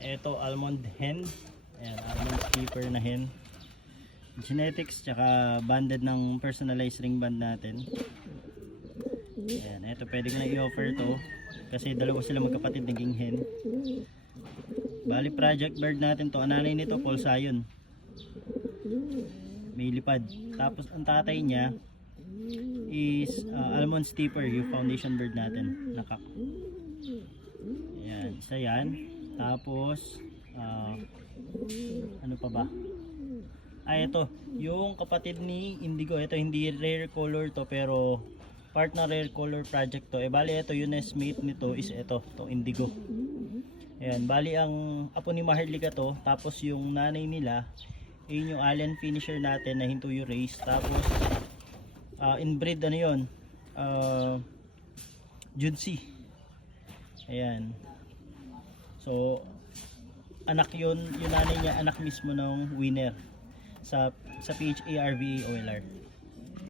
Ito almond hen. Ayan, almond keeper na hen. Genetics tsaka banded ng personalized ring band natin. Ayan, ito pwede ko na i-offer to kasi dalawa sila magkapatid naging hen. Bali project bird natin to, ang nanay nito Paul Sayon, may lipad. Tapos ang tatay niya is almond steeper, yung foundation bird natin, nakak. Ayan, isa yan. Tapos ano pa ba? Ito yung kapatid ni Indigo. Ito hindi rare color to pero part na rare color project to. Bali ito yung nest mate nito is ito, to Indigo. Ayan, bali ang apo ni Maharlika to. Tapos yung nanay nila, yun yung Allen finisher natin na hinto yung race. Tapos inbreed ano yun, Judsey. Ayan. So anak yun, yung nanay niya anak mismo ng winner sa PHA RVA OLR.